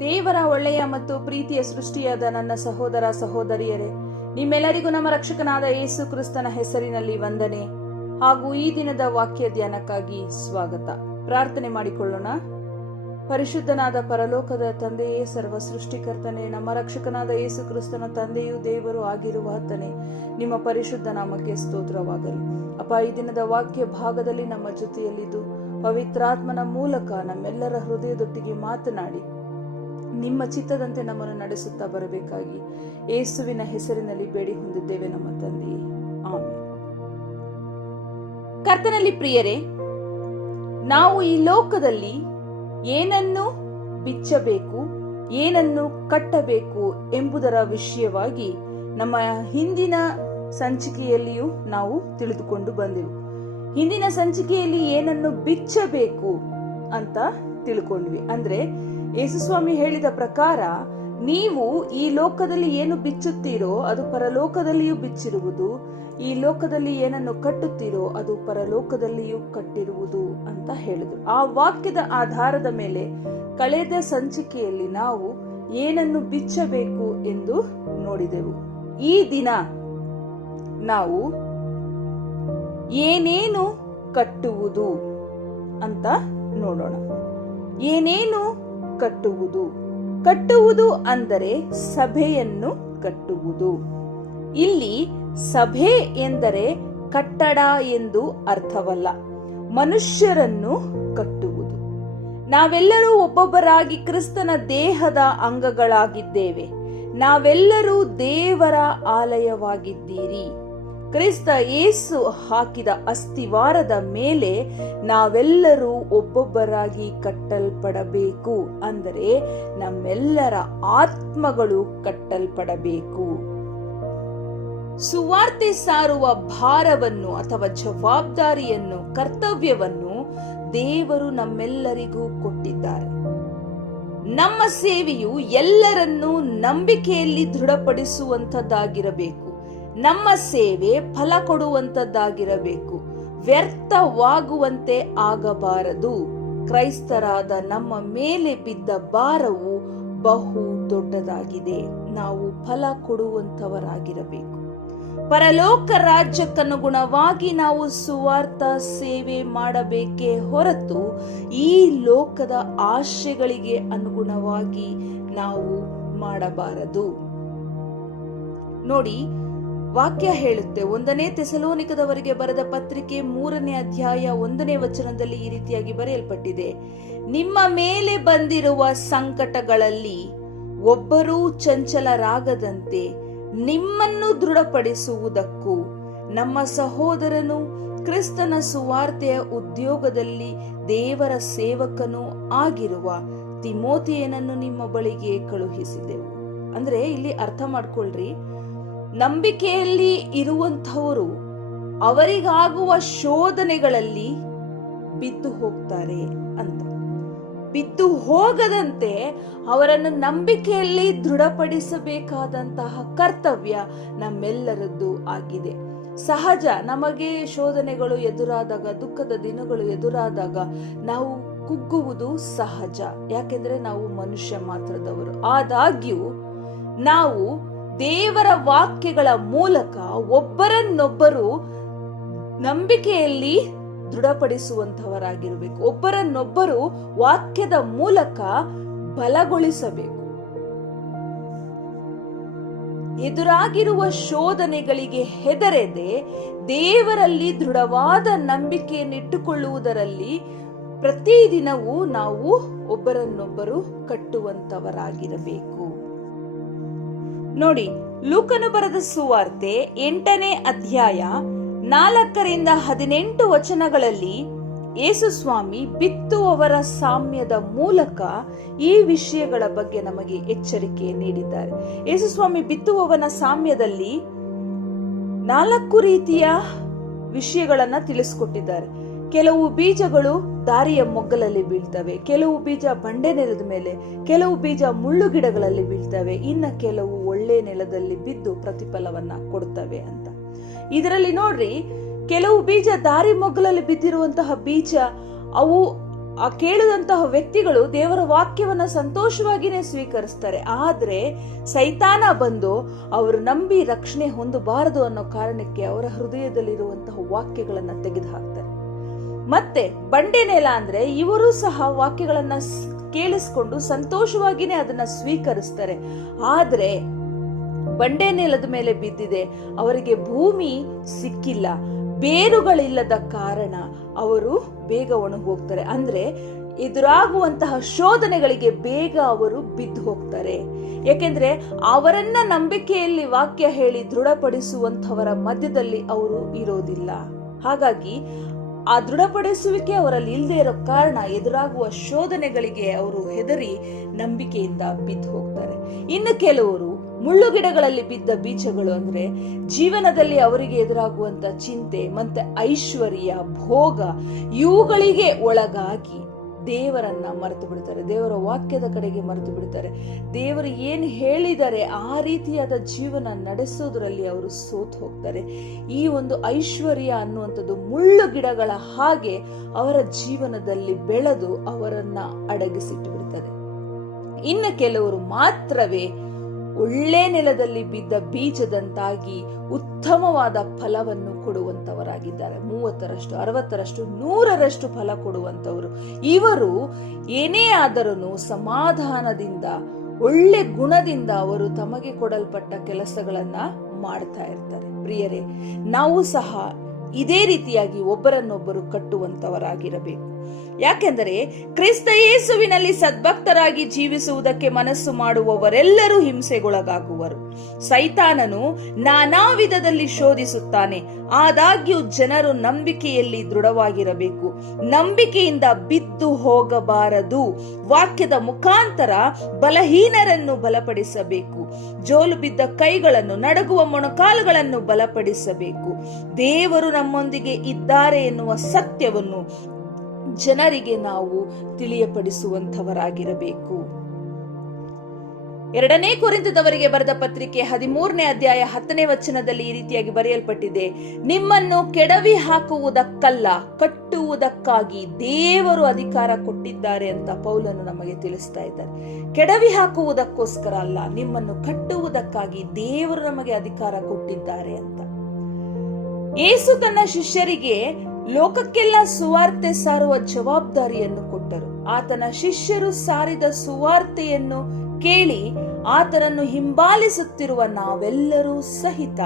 ದೇವರ ಒಳ್ಳೆಯ ಮತ್ತು ಪ್ರೀತಿಯ ಸೃಷ್ಟಿಯಾದ ನನ್ನ ಸಹೋದರ ಸಹೋದರಿಯರೇ, ನಿಮ್ಮೆಲ್ಲರಿಗೂ ನಮ್ಮ ರಕ್ಷಕನಾದ ಯೇಸು ಕ್ರಿಸ್ತನ ಹೆಸರಿನಲ್ಲಿ ವಂದನೆ ಹಾಗೂ ಈ ದಿನದ ವಾಕ್ಯ ಧ್ಯಾನಕ್ಕಾಗಿ ಸ್ವಾಗತ. ಪ್ರಾರ್ಥನೆ ಮಾಡಿಕೊಳ್ಳೋಣ. ಪರಿಶುದ್ಧನಾದ ಪರಲೋಕದ ತಂದೆಯೇ ಸರ್ವ ಸೃಷ್ಟಿಕರ್ತನೆ ನಮ್ಮ ರಕ್ಷಕನಾದ ಯೇಸು ಕ್ರಿಸ್ತನ ತಂದೆಯೂ ದೇವರು ಆಗಿರುವ ಆತನೇ, ನಿಮ್ಮ ಪರಿಶುದ್ಧ ನಾಮಕ್ಕೆ ಸ್ತೋತ್ರವಾಗಲಿ. ಅಪ್ಪ, ಈ ದಿನದ ವಾಕ್ಯ ಭಾಗದಲ್ಲಿ ನಮ್ಮ ಜೊತೆಯಲ್ಲಿದ್ದು ಪವಿತ್ರಾತ್ಮನ ಮೂಲಕ ನಮ್ಮೆಲ್ಲರ ಹೃದಯದೊಟ್ಟಿಗೆ ಮಾತನಾಡಿ. ನಿಮ್ಮ ಚಿತ್ತದಂತೆ ನಮ್ಮನ್ನು ನಡೆಸುತ್ತಾ ಬರಬೇಕಾಗಿ ಏಸುವಿನ ಹೆಸರಿನಲ್ಲಿ ಬೇಡಿ ಹೊಂದಿದ್ದೇವೆ ನಮ್ಮ ತಂದೆಯೇ ಆಮೇಲೆ ಕರ್ತನಲ್ಲಿ ಪ್ರಿಯರೇ, ನಾವು ಈ ಲೋಕದಲ್ಲಿ ಏನನ್ನು ಬಿಚ್ಚಬೇಕು, ಏನನ್ನು ಕಟ್ಟಬೇಕು ಎಂಬುದರ ವಿಷಯವಾಗಿ ನಮ್ಮ ಹಿಂದಿನ ಸಂಚಿಕೆಯಲ್ಲಿಯೂ ನಾವು ತಿಳಿದುಕೊಂಡು ಬಂದೆವು. ಹಿಂದಿನ ಸಂಚಿಕೆಯಲ್ಲಿ ಏನನ್ನು ಬಿಚ್ಚಬೇಕು ಅಂತ ತಿಳ್ಕೊಂಡ್ವಿ. ಅಂದ್ರೆ ಯೇಸುಸ್ವಾಮಿ ಹೇಳಿದ ಪ್ರಕಾರ, ನೀವು ಈ ಲೋಕದಲ್ಲಿ ಏನು ಬಿಚ್ಚುತ್ತೀರೋ ಅದು ಪರಲೋಕದಲ್ಲಿಯೂ ಬಿಚ್ಚಿರುವುದು. ಈ ಲೋಕದಲ್ಲಿ ಏನನ್ನು ಕಟ್ಟುತ್ತೀರೋ ಅದು ಪರಲೋಕದಲ್ಲಿಯೂ ಕಟ್ಟಿರುವುದು ಅಂತ ಹೇಳಿದ್ರು. ಆ ವಾಕ್ಯದ ಆಧಾರದ ಮೇಲೆ ಕಳೆದ ಸಂಚಿಕೆಯಲ್ಲಿ ನಾವು ಏನನ್ನು ಬಿಚ್ಚಬೇಕು ಎಂದು ನೋಡಿದೆವು. ಈ ದಿನ ನಾವು ಏನೇನು ಕಟ್ಟುವುದು ಅಂತ ನೋಡೋಣ. ಏನೇನು ಕಟ್ಟುವುದು. ಕಟ್ಟುವುದು ಅಂದರೆ ಸಭೆಯನ್ನು ಕಟ್ಟುವುದು. ಇಲ್ಲಿ ಸಭೆ ಎಂದರೆ ಕಟ್ಟಡ ಎಂದು ಅರ್ಥವಲ್ಲ. ಮನುಷ್ಯರನ್ನು ಕಟ್ಟುವುದು. ನಾವೆಲ್ಲರೂ ಒಬ್ಬೊಬ್ಬರಾಗಿ ಕ್ರಿಸ್ತನ ದೇಹದ ಅಂಗಗಳಾಗಿದ್ದೇವೆ. ನಾವೆಲ್ಲರೂ ದೇವರ ಆಲಯವಾಗಿದ್ದೀರಿ. ಕ್ರಿಸ್ತ ಯೇಸು ಹಾಕಿದ ಅಸ್ಥಿವಾರದ ಮೇಲೆ ನಾವೆಲ್ಲರೂ ಒಬ್ಬೊಬ್ಬರಾಗಿ ಕಟ್ಟಲ್ಪಡಬೇಕು. ಅಂದರೆ ನಮ್ಮೆಲ್ಲರ ಆತ್ಮಗಳು ಕಟ್ಟಲ್ಪಡಬೇಕು. ಸುವಾರ್ತೆ ಸಾರುವ ಭಾರವನ್ನು ಅಥವಾ ಜವಾಬ್ದಾರಿಯನ್ನು, ಕರ್ತವ್ಯವನ್ನು ದೇವರು ನಮ್ಮೆಲ್ಲರಿಗೂ ಕೊಟ್ಟಿದ್ದಾರೆ. ನಮ್ಮ ಸೇವೆಯು ಎಲ್ಲರನ್ನೂ ನಂಬಿಕೆಯಲ್ಲಿ ದೃಢಪಡಿಸುವಂತದ್ದಾಗಿರಬೇಕು ನಮ್ಮ ಸೇವೆ ಫಲ ಕೊಡುವಂತದ್ದಾಗಿರಬೇಕು. ವ್ಯರ್ಥವಾಗುವಂತೆ ಆಗಬಾರದು. ಕ್ರೈಸ್ತರಾದ ನಮ್ಮ ಮೇಲೆ ಬಿದ್ದ ಭಾರವು ಬಹು ದೊಡ್ಡದಾಗಿದೆ. ನಾವು ಫಲ ಕೊಡುವಂಥವರಾಗಿರಬೇಕು. ಪರಲೋಕ ರಾಜ್ಯಕ್ಕನುಗುಣವಾಗಿ ನಾವು ಸುವಾರ್ಥ ಸೇವೆ ಮಾಡಬೇಕೇ ಹೊರತು ಈ ಲೋಕದ ಆಶೆಗಳಿಗೆ ಅನುಗುಣವಾಗಿ ನಾವು ಮಾಡಬಾರದು. ನೋಡಿ ವಾಕ್ಯ ಹೇಳುತ್ತೆ. ಒಂದನೇ ತೆಸಲೋನಿಕದವರಿಗೆ ಬರೆದ ಪತ್ರಿಕೆ ಮೂರನೇ ಅಧ್ಯಾಯ ಒಂದನೇ ವಚನದಲ್ಲಿ ಈ ರೀತಿಯಾಗಿ ಬರೆಯಲ್ಪಟ್ಟಿದೆ. ನಿಮ್ಮ ಮೇಲೆ ಬಂದಿರುವ ಸಂಕಟಗಳಲ್ಲಿ ಒಬ್ಬರೂ ಚಂಚಲರಾಗದಂತೆ ನಿಮ್ಮನ್ನು ದೃಢಪಡಿಸುವುದಕ್ಕೂ ನಮ್ಮ ಸಹೋದರನು ಕ್ರಿಸ್ತನ ಸುವಾರ್ತೆಯ ಉದ್ಯೋಗದಲ್ಲಿ ದೇವರ ಸೇವಕನೂ ಆಗಿರುವ ತಿಮೋತಿಯನನ್ನು ನಿಮ್ಮ ಬಳಿಗೆ ಕಳುಹಿಸಿದೆವು. ಅಂದ್ರೆ ಇಲ್ಲಿ ಅರ್ಥ ಮಾಡ್ಕೊಳ್ರಿ. ನಂಬಿಕೆಯಲ್ಲಿ ಇರುವಂಥವರು ಅವರಿಗಾಗುವ ಶೋಧನೆಗಳಲ್ಲಿ ಬಿದ್ದು ಹೋಗ್ತಾರೆ ಅಂತ. ಬಿದ್ದು ಹೋಗದಂತೆ ಅವರನ್ನು ನಂಬಿಕೆಯಲ್ಲಿ ದೃಢಪಡಿಸಬೇಕಾದಂತಹ ಕರ್ತವ್ಯ ನಮ್ಮೆಲ್ಲರದ್ದು ಆಗಿದೆ. ಸಹಜ ನಮಗೆ ಶೋಧನೆಗಳು ಎದುರಾದಾಗ, ದುಃಖದ ದಿನಗಳು ಎದುರಾದಾಗ ನಾವು ಕುಗ್ಗುವುದು ಸಹಜ. ಯಾಕೆಂದ್ರೆ ನಾವು ಮನುಷ್ಯ ಮಾತ್ರದವರು. ಆದಾಗ್ಯೂ ನಾವು ದೇವರ ವಾಕ್ಯಗಳ ಮೂಲಕ ಒಬ್ಬರನ್ನೊಬ್ಬರು ನಂಬಿಕೆಯಲ್ಲಿ ದೃಢಪಡಿಸುವಂತವರಾಗಿರಬೇಕು ಒಬ್ಬರನ್ನೊಬ್ಬರು ವಾಕ್ಯದ ಮೂಲಕ ಬಲಗೊಳಿಸಬೇಕು. ಎದುರಾಗಿರುವ ಶೋಧನೆಗಳಿಗೆ ಹೆದರದೆ ದೇವರಲ್ಲಿ ದೃಢವಾದ ನಂಬಿಕೆಯನ್ನಿಟ್ಟುಕೊಳ್ಳುವುದರಲ್ಲಿ ಪ್ರತಿದಿನವೂ ನಾವು ಒಬ್ಬರನ್ನೊಬ್ಬರು ಕಟ್ಟುವಂತವರಾಗಿರಬೇಕು ನೋಡಿ, ಲೂಕನು ಬರೆದ ಸುವಾರ್ತೆ ಎಂಟನೇ ಅಧ್ಯಾಯ ನಾಲ್ಕರಿಂದ ಹದಿನೆಂಟು ವಚನಗಳಲ್ಲಿ ಯೇಸುಸ್ವಾಮಿ ಬಿತ್ತುವವರ ಸಾಮ್ಯದ ಮೂಲಕ ಈ ವಿಷಯಗಳ ಬಗ್ಗೆ ನಮಗೆ ಎಚ್ಚರಿಕೆ ನೀಡಿದ್ದಾರೆ. ಯೇಸುಸ್ವಾಮಿ ಬಿತ್ತುವವನ ಸಾಮ್ಯದಲ್ಲಿ ನಾಲ್ಕು ರೀತಿಯ ವಿಷಯಗಳನ್ನು ತಿಳಿಸ್ಕೊಟ್ಟಿದ್ದಾರೆ. ಕೆಲವು ಬೀಜಗಳು ದಾರಿಯ ಮೊಗ್ಗಲಲ್ಲಿ ಬೀಳ್ತವೆ. ಕೆಲವು ಬೀಜ ಬಂಡೆ ನೆಲದ ಮೇಲೆ, ಕೆಲವು ಬೀಜ ಮುಳ್ಳು ಗಿಡಗಳಲ್ಲಿ ಬೀಳ್ತವೆ. ಇನ್ನ ಕೆಲವು ಒಳ್ಳೆ ನೆಲದಲ್ಲಿ ಬಿದ್ದು ಪ್ರತಿಫಲವನ್ನ ಕೊಡ್ತವೆ ಅಂತ. ಇದರಲ್ಲಿ ನೋಡ್ರಿ, ಕೆಲವು ಬೀಜ ದಾರಿ ಮೊಗ್ಗಲಲ್ಲಿ ಬಿದ್ದಿರುವಂತಹ ಬೀಜ, ಅವು ಆ ಕೇಳಿದಂತಹ ವ್ಯಕ್ತಿಗಳು ದೇವರ ವಾಕ್ಯವನ್ನ ಸಂತೋಷವಾಗಿನೇ ಸ್ವೀಕರಿಸ್ತಾರೆ. ಆದ್ರೆ ಸೈತಾನ ಬಂದು ಅವರು ನಂಬಿ ರಕ್ಷಣೆ ಹೊಂದಬಾರದು ಅನ್ನೋ ಕಾರಣಕ್ಕೆ ಅವರ ಹೃದಯದಲ್ಲಿರುವಂತಹ ವಾಕ್ಯಗಳನ್ನ ತೆಗೆದು ಹಾಕ್ತಾರೆ ಮತ್ತೆ ಬಂಡೆ ನೆಲ ಅಂದ್ರೆ ಇವರು ಸಹ ವಾಕ್ಯಗಳನ್ನ ಕೇಳಿಸ್ಕೊಂಡು ಸಂತೋಷವಾಗಿನೇ ಅದನ್ನ ಸ್ವೀಕರಿಸ್ತಾರೆ. ಆದ್ರೆ ಬಂಡೆ ನೆಲದ ಮೇಲೆ ಬಿದ್ದಿದೆ, ಅವರಿಗೆ ಭೂಮಿ ಸಿಕ್ಕಿಲ್ಲ, ಬೇರುಗಳಿಲ್ಲದ ಕಾರಣ ಅವರು ಬೇಗ ಒಣಗೋಗ್ತಾರೆ. ಅಂದ್ರೆ ಎದುರಾಗುವಂತಹ ಶೋಧನೆಗಳಿಗೆ ಬೇಗ ಅವರು ಬಿದ್ದು ಹೋಗ್ತಾರೆ. ಯಾಕೆಂದ್ರೆ ಅವರನ್ನ ನಂಬಿಕೆಯಲ್ಲಿ ವಾಕ್ಯ ಹೇಳಿ ದೃಢಪಡಿಸುವಂತವರ ಮಧ್ಯದಲ್ಲಿ ಅವರು ಇರೋದಿಲ್ಲ. ಹಾಗಾಗಿ ಆ ದೃಢಪಡಿಸುವಿಕೆ ಅವರಲ್ಲಿ ಇಲ್ಲದೆ ಇರೋ ಕಾರಣ ಎದುರಾಗುವ ಶೋಧನೆಗಳಿಗೆ ಅವರು ಹೆದರಿ ನಂಬಿಕೆಯಿಂದ ಬಿದ್ದು ಹೋಗ್ತಾರೆ. ಇನ್ನು ಕೆಲವರು ಮುಳ್ಳು ಗಿಡಗಳಲ್ಲಿ ಬಿದ್ದ ಬೀಜಗಳು ಅಂದ್ರೆ ಜೀವನದಲ್ಲಿ ಅವರಿಗೆ ಎದುರಾಗುವಂತ ಚಿಂತೆ, ಮತ್ತೆ ಐಶ್ವರ್ಯ, ಭೋಗ ಇವುಗಳಿಗೆ ಒಳಗಾಗಿ ದೇವರನ್ನ ಮರೆತು ಬಿಡ್ತಾರೆ, ದೇವರ ವಾಕ್ಯದ ಕಡೆಗೆ ಮರೆತು ಬಿಡ್ತಾರೆ. ದೇವರು ಏನು ಹೇಳಿದರೆ ಆ ರೀತಿಯಾದ ಜೀವನ ನಡೆಸೋದ್ರಲ್ಲಿ ಅವರು ಸೋತು ಹೋಗ್ತಾರೆ. ಈ ಒಂದು ಐಶ್ವರ್ಯ ಅನ್ನುವಂಥದ್ದು ಮುಳ್ಳು ಗಿಡಗಳ ಹಾಗೆ ಅವರ ಜೀವನದಲ್ಲಿ ಬೆಳೆದು ಅವರನ್ನ ಅಡಗಿಸಿಟ್ಟು ಬಿಡ್ತದೆ ಇನ್ನು ಕೆಲವರು ಮಾತ್ರವೇ ಒಳ್ಳೆ ನೆಲದಲ್ಲಿ ಬಿದ್ದ ಬೀಜದಂತಾಗಿ ಉತ್ತಮವಾದ ಫಲವನ್ನು ಕೊಡುವಂತವರಾಗಿದ್ದಾರೆ ಮೂವತ್ತರಷ್ಟು, ಅರವತ್ತರಷ್ಟು, ನೂರರಷ್ಟು ಫಲ ಕೊಡುವಂತವರು ಇವರು ಏನೇ ಆದರೂ ಸಮಾಧಾನದಿಂದ, ಒಳ್ಳೆ ಗುಣದಿಂದ ಅವರು ತಮಗೆ ಕೊಡಲ್ಪಟ್ಟ ಕೆಲಸಗಳನ್ನ ಮಾಡ್ತಾ ಇರ್ತಾರೆ. ಪ್ರಿಯರೇ, ನಾವು ಸಹ ಇದೇ ರೀತಿಯಾಗಿ ಒಬ್ಬರನ್ನೊಬ್ಬರು ಕಟ್ಟುವಂತವರಾಗಿರಬೇಕು. ಯಾಕೆಂದರೆ ಕ್ರಿಸ್ತ ಯೇಸುವಿನಲ್ಲಿ ಸದ್ಭಕ್ತರಾಗಿ ಜೀವಿಸುವುದಕ್ಕೆ ಮನಸ್ಸು ಮಾಡುವವರೆಲ್ಲರೂ ಹಿಂಸೆಗೊಳಗಾಗುವರು. ಸೈತಾನನು ನಾನಾ ವಿಧದಲ್ಲಿ ಶೋಧಿಸುತ್ತಾನೆ. ಆದಾಗ್ಯೂ ಜನರು ನಂಬಿಕೆಯಲ್ಲಿ ದೃಢವಾಗಿರಬೇಕು. ನಂಬಿಕೆಯಿಂದ ಬಿದ್ದು ಹೋಗಬಾರದು. ವಾಕ್ಯದ ಮುಖಾಂತರ ಬಲಹೀನರನ್ನು ಬಲಪಡಿಸಬೇಕು. ಜೋಲು ಬಿದ್ದ ಕೈಗಳನ್ನು ನಡಗುವ ಮೊಣಕಾಲುಗಳನ್ನು ಬಲಪಡಿಸಬೇಕು. ದೇವರು ನಮ್ಮೊಂದಿಗೆ ಇದ್ದಾರೆ ಎನ್ನುವ ಸತ್ಯವನ್ನು ಜನರಿಗೆ ನಾವು ತಿಳಿಯಪಡಿಸುವಂತವರಾಗಿರಬೇಕು ಎರಡನೇ ಕುರಿತದವರಿಗೆ ಬರೆದ ಪತ್ರಿಕೆ ಹದಿಮೂರನೇ ಅಧ್ಯಾಯ ಹತ್ತನೇ ವಚನದಲ್ಲಿ ಈ ರೀತಿಯಾಗಿ ಬರೆಯಲ್ಪಟ್ಟಿದೆ. ನಿಮ್ಮನ್ನು ಕೆಡವಿ ಹಾಕುವುದಕ್ಕಲ್ಲ, ಕಟ್ಟುವುದಕ್ಕಾಗಿ ದೇವರು ಅಧಿಕಾರ ಕೊಟ್ಟಿದ್ದಾರೆ ಅಂತ ಪೌಲನು ನಮಗೆ ತಿಳಿಸ್ತಾ ಇದ್ದಾರೆ. ಕೆಡವಿ ಹಾಕುವುದಕ್ಕೋಸ್ಕರ ಅಲ್ಲ, ನಿಮ್ಮನ್ನು ಕಟ್ಟುವುದಕ್ಕಾಗಿ ದೇವರು ನಮಗೆ ಅಧಿಕಾರ ಕೊಟ್ಟಿದ್ದಾರೆ ಅಂತ. ಏಸು ತನ್ನ ಶಿಷ್ಯರಿಗೆ ಲೋಕಕ್ಕೆಲ್ಲ ಸುವಾರ್ತೆ ಸಾರುವ ಜವಾಬ್ದಾರಿಯನ್ನು ಕೊಟ್ಟರು. ಆತನ ಶಿಷ್ಯರು ಸಾರಿದ ಸುವಾರ್ತೆಯನ್ನು ಕೇಳಿ ಆತನನ್ನು ಹಿಂಬಾಲಿಸುತ್ತಿರುವ ನಾವೆಲ್ಲರೂ ಸಹಿತ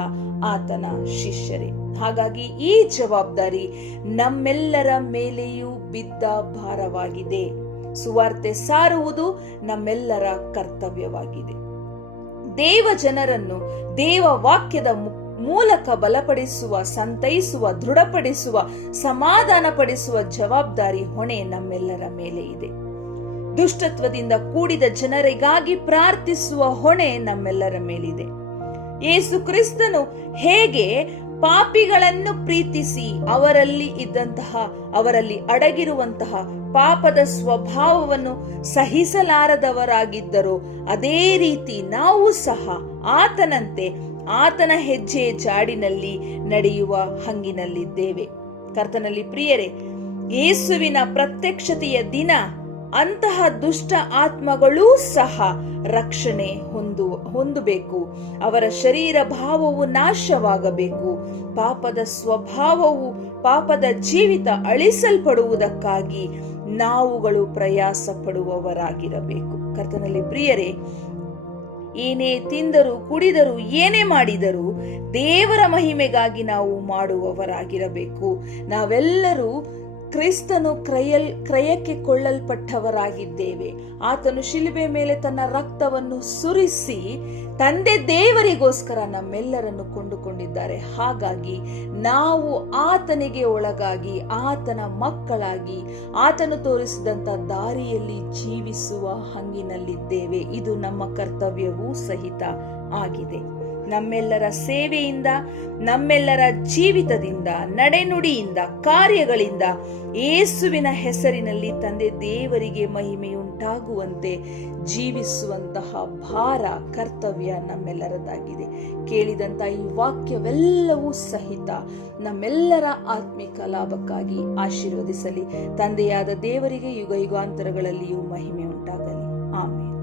ಆತನ ಶಿಷ್ಯರೇ. ಹಾಗಾಗಿ ಈ ಜವಾಬ್ದಾರಿ ನಮ್ಮೆಲ್ಲರ ಮೇಲೆಯೂ ಬಿದ್ದ ಭಾರವಾಗಿದೆ. ಸುವಾರ್ತೆ ಸಾರುವುದು ನಮ್ಮೆಲ್ಲರ ಕರ್ತವ್ಯವಾಗಿದೆ. ದೇವ ಜನರನ್ನು ದೇವ ವಾಕ್ಯದ ಮೂಲಕ ಬಲಪಡಿಸುವ, ಸಂತೈಸುವ, ದೃಢಪಡಿಸುವ, ಸಮಾಧಾನಪಡಿಸುವ ಜವಾಬ್ದಾರಿ ಹೊಣೆ ನಮ್ಮೆಲ್ಲರ ಮೇಲೆ ಇದೆ. ದುಷ್ಟತ್ವದಿಂದ ಕೂಡಿದ ಜನರಿಗಾಗಿ ಪ್ರಾರ್ಥಿಸುವ ಹೊಣೆ ನಮ್ಮೆಲ್ಲರ ಮೇಲಿದೆ. ಯೇಸು ಕ್ರಿಸ್ತನು ಹೇಗೆ ಪಾಪಿಗಳನ್ನು ಪ್ರೀತಿಸಿ ಅವರಲ್ಲಿ ಇದ್ದಂತಹ, ಅವರಲ್ಲಿ ಅಡಗಿರುವಂತಹ ಪಾಪದ ಸ್ವಭಾವವನ್ನು ಸಹಿಸಲಾರದವರಾಗಿದ್ದರು ಅದೇ ರೀತಿ ನಾವು ಸಹ ಆತನಂತೆ ಆತನ ಹೆಜ್ಜೆ ಜಾಡಿನಲ್ಲಿ ನಡೆಯುವ ಹಂಗಿನಲ್ಲಿದ್ದೇವೆ. ಕರ್ತನಲ್ಲಿ ಪ್ರಿಯರೇ, ಯೇಸುವಿನ ಪ್ರತ್ಯಕ್ಷತೆಯ ದಿನ ಅಂತಹ ದುಷ್ಟ ಆತ್ಮಗಳೂ ಸಹ ರಕ್ಷಣೆ ಹೊಂದು, ಹೊಂದಬೇಕು. ಅವರ ಶರೀರ ಭಾವವು ನಾಶವಾಗಬೇಕು. ಪಾಪದ ಸ್ವಭಾವವು ಪಾಪದ ಜೀವಿತ ಅಳಿಸಲ್ಪಡುವುದಕ್ಕಾಗಿ ನಾವುಗಳು ಪ್ರಯಾಸ ಪಡುವವರಾಗಿರಬೇಕು ಕರ್ತನಲ್ಲಿ ಪ್ರಿಯರೇ, ಏನೇ ತಿಂದರು ಕುಡಿದರು ಏನೇ ಮಾಡಿದರೂ ದೇವರ ಮಹಿಮೆಗಾಗಿ ನಾವು ಮಾಡುವವರಾಗಿರಬೇಕು. ನಾವೆಲ್ಲರೂ ಕ್ರಿಸ್ತನು ಕ್ರಯಲ್, ಕ್ರಯಕ್ಕೆ ಕೊಳ್ಳಲ್ಪಟ್ಟವರಾಗಿದ್ದೇವೆ. ಆತನು ಶಿಲುಬೆ ಮೇಲೆ ತನ್ನ ರಕ್ತವನ್ನು ಸುರಿಸಿ ತಂದೆ ದೇವರಿಗೋಸ್ಕರ ನಮ್ಮೆಲ್ಲರನ್ನು ಕೊಂಡುಕೊಂಡಿದ್ದಾರೆ. ಹಾಗಾಗಿ ನಾವು ಆತನಿಗೆ ಒಳಗಾಗಿ, ಆತನ ಮಕ್ಕಳಾಗಿ, ಆತನು ತೋರಿಸಿದಂತ ದಾರಿಯಲ್ಲಿ ಜೀವಿಸುವ ಹಂಗಿನಲ್ಲಿದ್ದೇವೆ. ಇದು ನಮ್ಮ ಕರ್ತವ್ಯವೂ ಸಹಿತ ಆಗಿದೆ. ನಮ್ಮೆಲ್ಲರ ಸೇವೆಯಿಂದ, ನಮ್ಮೆಲ್ಲರ ಜೀವಿತದಿಂದ, ನಡೆನುಡಿಯಿಂದ, ಕಾರ್ಯಗಳಿಂದ ಏಸುವಿನ ಹೆಸರಿನಲ್ಲಿ ತಂದೆ ದೇವರಿಗೆ ಮಹಿಮೆಯುಂಟಾಗುವಂತೆ ಜೀವಿಸುವಂತಹ ಭಾರ, ಕರ್ತವ್ಯ ನಮ್ಮೆಲ್ಲರದಾಗಿದೆ ಕೇಳಿದಂತ ಈ ವಾಕ್ಯವೆಲ್ಲವೂ ಸಹಿತ ನಮ್ಮೆಲ್ಲರ ಆತ್ಮಿಕ ಲಾಭಕ್ಕಾಗಿ ಆಶೀರ್ವದಿಸಲಿ. ತಂದೆಯಾದ ದೇವರಿಗೆ ಯುಗ ಯುಗಾಂತರಗಳಲ್ಲಿಯೂ ಮಹಿಮೆ ಉಂಟಾಗಲಿ ಆಮೇಲೆ